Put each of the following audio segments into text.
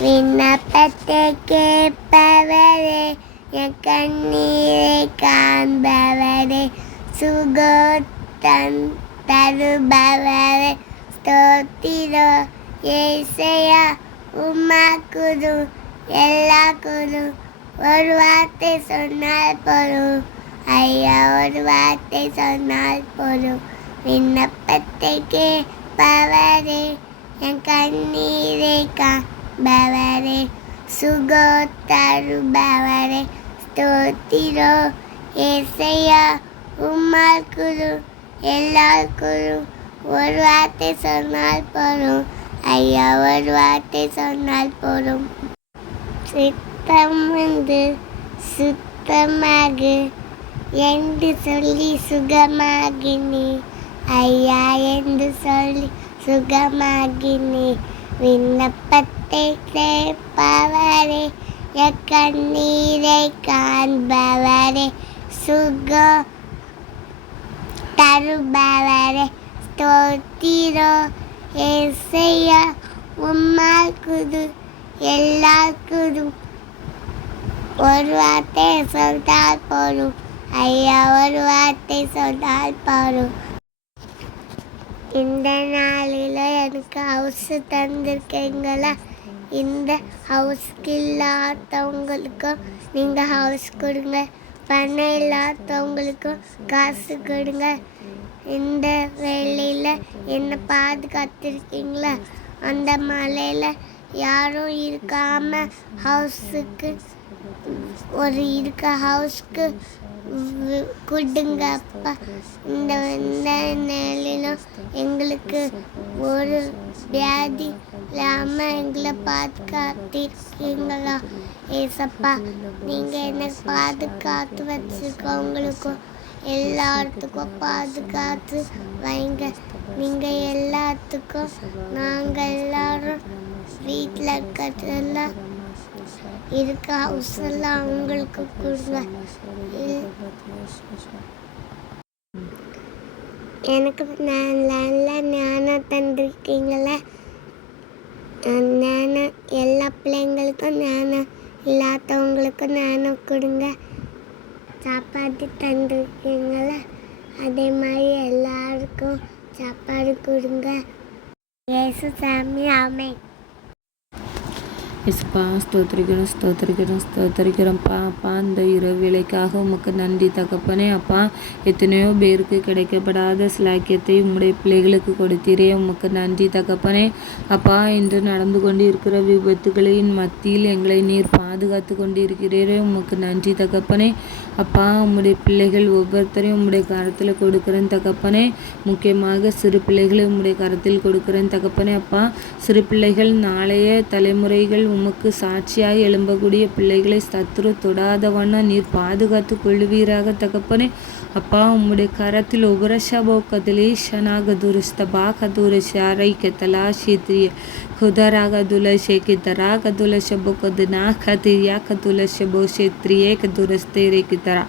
விண்ணப்பத்தை கேட்பவரே, என் கண்ணீரை காண்பவரே, சுகம் தருபவரே, ஸ்தோத்திரம் ஏசையா. உமாக்குது எல்லாக்குது, ஒரு வார்த்தை சொன்னால் போதும் ஐயா, ஒரு வார்த்தை சொன்னால் போதும். விண்ணப்பத்தை கேட்பவரே, என் கண்ணீரை காண்பவரே, சுகம் தருபவரே, ஸ்தோத்திரம் ஏசையா. உமாக்குது எல்லாருக்கும், ஒரு வார்த்தை சொன்னால் போதும் ஐயா, ஒரு வார்த்தை சொன்னால் போதும். சித்தம் வந்து சுத்தமாக என்று சொல்லி சுகமாகினி ஐயா, என்று சொல்லி சுகமாகினி. விண்ணப்பத்தை கேட்பவரே, என் கண்ணீரை காண்பவரே, சுகம் தருபவரே, ஸ்தோத்திரம் ஏசையா. உம்மாக்குது எல்லாருக்கும், ஒரு வார்த்தை சொன்னால் போதும் ஐயா, ஒரு வார்த்தை சொன்னால் போதும். இந்த நாளில் எனக்கு ஹவுஸ் தந்திருக்கீங்களா? இந்த ஹவுஸ்க்கு இல்லாதவங்களுக்கும் நீங்கள் ஹவுஸ் கொடுங்க, பணம் இல்லாதவங்களுக்கும் காசு கொடுங்க. இந்த வேலையில் என்னை பாதுகாத்திருக்கீங்களா? அந்த மலையில் யாரும் இருக்காமல் ஹவுஸுக்கு ஹவுஸ்க்கு கொடுங்க அப்பா. இந்த நிலையிலும் எங்களுக்கு ஒரு வியாதி இல்லாமல் எங்களை பாதுகாத்திருக்கீங்களா ஏசப்பா? நீங்கள் என்னை பாதுகாத்து வச்சுருக்கவங்களுக்கும் எல்லாத்துக்கும் பாதுகாத்து வைங்க. நீங்கள் எல்லாத்துக்கும், நாங்கள் எல்லாரும் வீட்டில் இருக்கிறதெல்லாம் இருக்க ஹவுஸ் எல்லாம் அவங்களுக்கு கொடுங்க. எனக்கு நல்ல ஞானம் தந்திருக்கீங்களே, ஞானம் எல்லா பிள்ளைங்களுக்கும், ஞானம் இல்லாதவங்களுக்கும் ஞானம் கொடுங்க. சாப்பாடு தந்திருக்கீங்களே, அதே மாதிரி எல்லாருக்கும் சாப்பாடு கொடுங்க. இயேசு சாமி, ஆமென். இஸ்பா ஸ்தோத்திரிக்கிறோம் ஸ்தோத்திரிக்கிறோம் ஸ்தோத்திரிக்கிறோம் அப்பா. அந்த இரவு வேலைக்காக உமக்கு நன்றி தகப்பனே. அப்பா, எத்தனையோ பேருக்கு கிடைக்கப்படாத சிலாக்கியத்தை உம்முடைய பிள்ளைகளுக்கு கொடுத்தீரே, உமக்கு நன்றி தகப்பனே. அப்பா, இன்று நடந்து கொண்டு இருக்கிற விபத்துகளின் மத்தியில் எங்களை நீர் பாதுகாத்து கொண்டு இருக்கிறீரே, உமக்கு நன்றி தகப்பனே. அப்பா, உம்முடைய பிள்ளைகள் ஒவ்வொருத்தரையும் உம்முடைய கரத்தில் கொடுக்குறேன் தகப்பனே. முக்கியமாக சிறு பிள்ளைகளை உம்முடைய கரத்தில் கொடுக்குறேன் தகப்பனே. அப்பா, சிறு பிள்ளைகள் நாளைய தலைமுறைகள் உமக்கு சாட்சியாக எழும்பக்கூடிய பிள்ளைகளை சத்துரு தொடாதவண்ணா நீர் பாதுகாத்து கொள்ளுவீராக தகப்பனே. அப்பா, உம்முடைய கரத்தில் உபரஷபோக்கதிலே ஷனாக துருஸ்தபாக துரஷாரை கெத்தலா ஷேத்ரிய குதராக துலஷே கித்தராக துலஷபோக்கதுனா கதிரியா கதுலஷபோ ஷேத்ரியே கதுரஸ்தேரே கித்தரா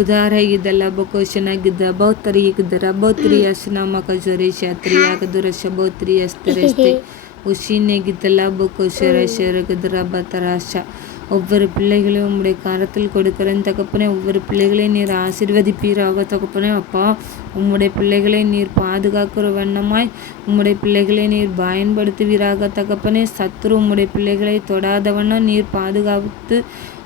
ಉದಾರ ಇದೆಲ್ಲ ಬಕೋಶನಾಗಿದ್ದ ಬೌತ್ತರಿಗಿದ್ದರ ಬೌತ್ರಿ ಅಶನಾಮ ಕಜೋರಿ ಶಾತ್ರಿಯಾಗ ದುರಶ ಬೌತ್ರಿ ಅಸ್ತರಸ್ತೆ உஷினேகித்தலா பொக்கோஷரகிதர பத்தராஷா. ஒவ்வொரு பிள்ளைகளையும் உம்முடைய கரத்தில் கொடுக்கிறேன் தகப்பனே. ஒவ்வொரு பிள்ளைகளையும் நீர் ஆசீர்வதிப்பீராக தகப்பனே. அப்பா, உம்முடைய பிள்ளைகளை நீர் பாதுகாக்கிற வண்ணமாய் உம்முடைய பிள்ளைகளை நீர் பயன்படுத்துவீராக தகப்பனே. சத்துரு உம்முடைய பிள்ளைகளை தொடாதவண்ணா நீர் பாதுகாத்து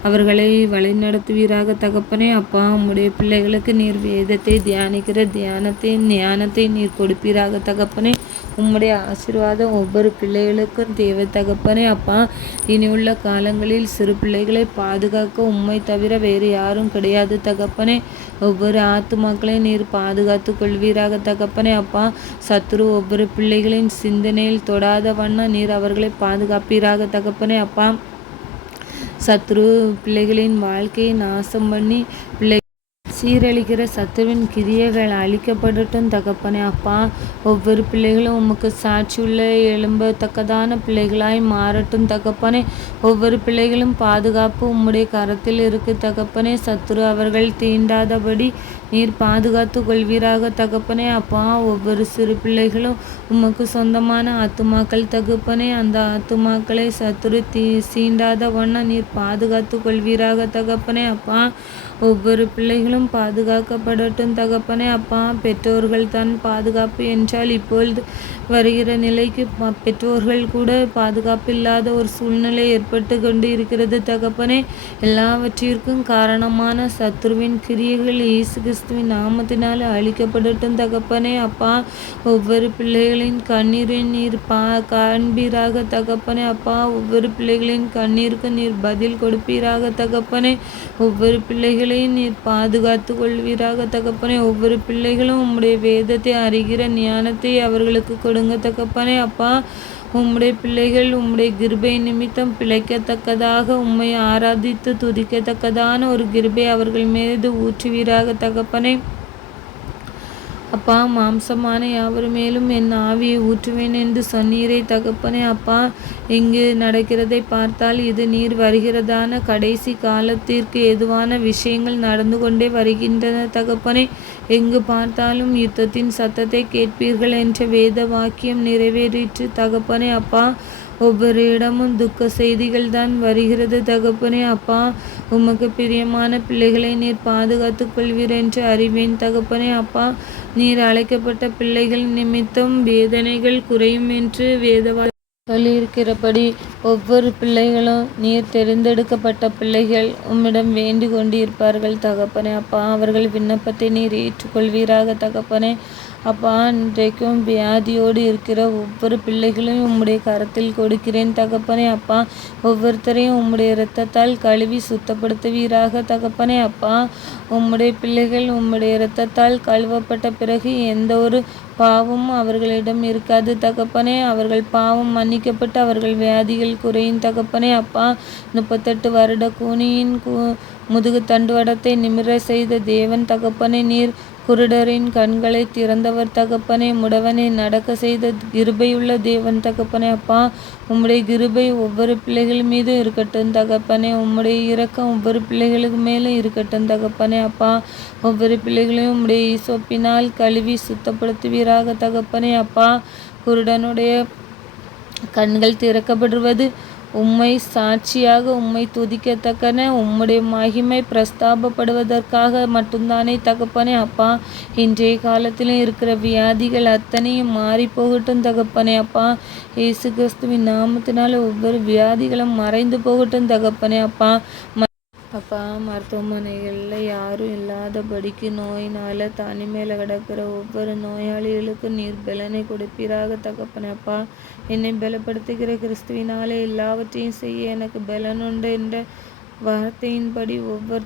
அவர்களை வழிநடத்துவீராக தகப்பனே. அப்பா, உம்முடைய பிள்ளைகளுக்கு நீர் வேதத்தை தியானிக்கிற ஞானத்தை நீர் கொடுப்பீராக தகப்பனே. உம்முடைய ஆசீர்வாதம் ஒவ்வொரு பிள்ளைகளுக்கும் தேவை தகப்பனே. அப்பா, இனி உள்ள காலங்களில் சிறு பிள்ளைகளை பாதுகாக்க உம்மை தவிர வேறு யாரும் கிடையாது தகப்பனே. ஒவ்வொரு ஆத்துமாக்களையும் நீர் பாதுகாத்து கொள்வீராக தகப்பனே. அப்பா, சத்துரு ஒவ்வொரு பிள்ளைகளின் சிந்தனையில் தொடாத வண்ணா நீர் அவர்களை பாதுகாப்பீராக தகப்பனே. அப்பா, சத்ரு பிள்ளைகளின் வாழ்க்கையை நாசம் பண்ணி சீரழிக்கிற சத்துருவின் கிரியைகள் அழிக்கப்படட்டும் தகப்பனே. அப்பா, ஒவ்வொரு பிள்ளைகளும் உமக்கு சாட்சியுள்ள எழும்பத்தக்கதான பிள்ளைகளாய் மாறட்டும் தகப்பனே. ஒவ்வொரு பிள்ளைகளும் பாதுகாப்பு உம்முடைய கரத்தில் இருக்கு தகப்பனே. சத்துரு அவர்கள் தீண்டாதபடி நீர் பாதுகாத்து கொள்வீராக தகப்பனே அப்பா. ஒவ்வொரு சிறு பிள்ளைகளும் உமக்கு சொந்தமான ஆத்துமாக்கள் தகப்பனே. அந்த ஆத்துமாக்களை சத்துரு சீண்டாத வண்ணம் நீர் பாதுகாத்து கொள்வீராக தகப்பனே அப்பா. ஒவ்வொரு பிள்ளைகளும் பாதுகாக்கப்படட்டும் தகப்பனே அப்பா. பெற்றோர்கள் தான் பாதுகாப்பு என்றால் இப்பொழுது வருகிற நிலைக்கு பெற்றோர்கள் கூட பாதுகாப்பு இல்லாத ஒரு சூழ்நிலை ஏற்பட்டு கொண்டு இருக்கிறது தகப்பனே. எல்லாவற்றிற்கும் காரணமான சத்துருவின் கிரியைகள் இயேசு கிறிஸ்துவின் நாமத்தினால அழிக்கப்படட்டும் தகப்பனே அப்பா. ஒவ்வொரு பிள்ளைகளின் கண்ணீரை நீர் காண்பீராக தகப்பனே அப்பா. ஒவ்வொரு பிள்ளைகளின் கண்ணீருக்கு நீர் பதில் கொடுப்பீராக தகப்பனே. ஒவ்வொரு பிள்ளைகளையும் நீர் பாதுகாத்து கொள்வீராக தகப்பனே. ஒவ்வொரு பிள்ளைகளும் உம்முடைய வேதத்தை அறிகிற ஞானத்தை அவர்களுக்கு கொடுங்க தகப்பனே அப்பா. உம்முடைய பிள்ளைகள் உம்முடைய கிருபை நிமித்தம் பிழைக்கத்தக்கதாக உம்மை ஆராதித்து துதிக்கத்தக்கதான ஒரு கிருபை அவர்கள் மீது ஊற்றுவீராக தகப்பனே அப்பா. மாம்சமான யாவர் மேலும் என் ஆவியை ஊற்றுவேன் என்று சொன்னீரே தகப்பனே அப்பா. இங்கு நடக்கிறதை பார்த்தால் இது நீர் வருகிறதான கடைசி காலத்திற்கு ஏதுவான விஷயங்கள் நடந்து கொண்டே வருகின்றன தகப்பனே. எங்கு பார்த்தாலும் யுத்தத்தின் சத்தத்தை கேட்பீர்கள் என்ற வேத வாக்கியம் நிறைவேறிற்று தகப்பனே அப்பா. ஒவ்வொரு இடமும் துக்க செய்திகள் தான் வருகிறது தகப்பனே அப்பா. உமக்கு பிரியமான பிள்ளைகளை நீர் பாதுகாத்து கொள்வீர் என்று அறிவேன் தகப்பனே அப்பா. நீர் அழைக்கப்பட்ட பிள்ளைகள் நிமித்தம் வேதனைகள் குறையும் என்று வேதவா சொல்லியிருக்கிறபடி ஒவ்வொரு பிள்ளைகளும் நீர் தெரிந்தெடுக்கப்பட்ட பிள்ளைகள் உம்மிடம் வேண்டி கொண்டிருப்பார்கள் தகப்பனே அப்பா. அவர்கள் விண்ணப்பத்தை நீர் ஏற்றுக்கொள்வீராக தகப்பனே அப்பா. இன்றைக்கும் வியாதியோடு இருக்கிற ஒவ்வொரு பிள்ளைகளையும் உம்முடைய கரத்தில் கொடுக்கிறேன் தகப்பனே அப்பா. ஒவ்வொருத்தரையும் உம்முடைய இரத்தத்தால் கழுவி சுத்தப்படுத்துவீராக தகப்பனே அப்பா. உம்முடைய பிள்ளைகள் உம்முடைய இரத்தத்தால் கழுவப்பட்ட பிறகு எந்த ஒரு பாவமும் அவர்களிடம் இருக்காது தகப்பனே. அவர்கள் பாவம் மன்னிக்கப்பட்டு அவர்கள் வியாதிகள் குறையும் தகப்பனே அப்பா. 38 வருட கூனியின் முதுகு தண்டுவடத்தை நிமிர செய்த தேவன் தகப்பனே நீர். குருடரின் கண்களை திறந்தவர் தகப்பனே. முடவனை நடக்க செய்த கிருபையுள்ள தேவன் தகப்பனே அப்பா. உம்முடைய கிருபை ஒவ்வொரு பிள்ளைகள் மீதும் இருக்கட்டும் தகப்பனே. உம்முடைய இரக்கம் ஒவ்வொரு பிள்ளைகளுக்கு மேலும் இருக்கட்டும் தகப்பனே அப்பா. ஒவ்வொரு பிள்ளைகளையும் உம்முடைய ஈசோப்பினால் கழுவி சுத்தப்படுத்துவீராக தகப்பனே அப்பா. குருடனுடைய கண்கள் திறக்கப்படுவது உம்மை சாட்சியாக உம்மை துதிக்கத்தக்கன உம்முடைய மகிமை பிரஸ்தாபப்படுவதற்காக மட்டும்தானே தகப்பனே அப்பா. இன்றைய காலத்திலும் இருக்கிற வியாதிகள் அத்தனையும் மாறி போகட்டும் தகப்பனே அப்பா. இயேசு கிறிஸ்துவின் நாமத்தினால ஒவ்வொரு வியாதிகளும் மறைந்து போகட்டும் தகப்பனே அப்பா. அப்பா, மருத்துவமனைகளில் யாரும் இல்லாதபடிக்கு நோயினால் தனிமையில் கிடக்கிற ஒவ்வொரு நோயாளிகளுக்கும் நீர் பலனை கொடுப்பீராக தகப்பனே அப்பா. என்னை பலப்படுத்துகிற கிறிஸ்துவினாலே எல்லாவற்றையும் செய்ய எனக்கு பலனுண்டு என்ற வார்த்தையின்படி ஒவ்வொரு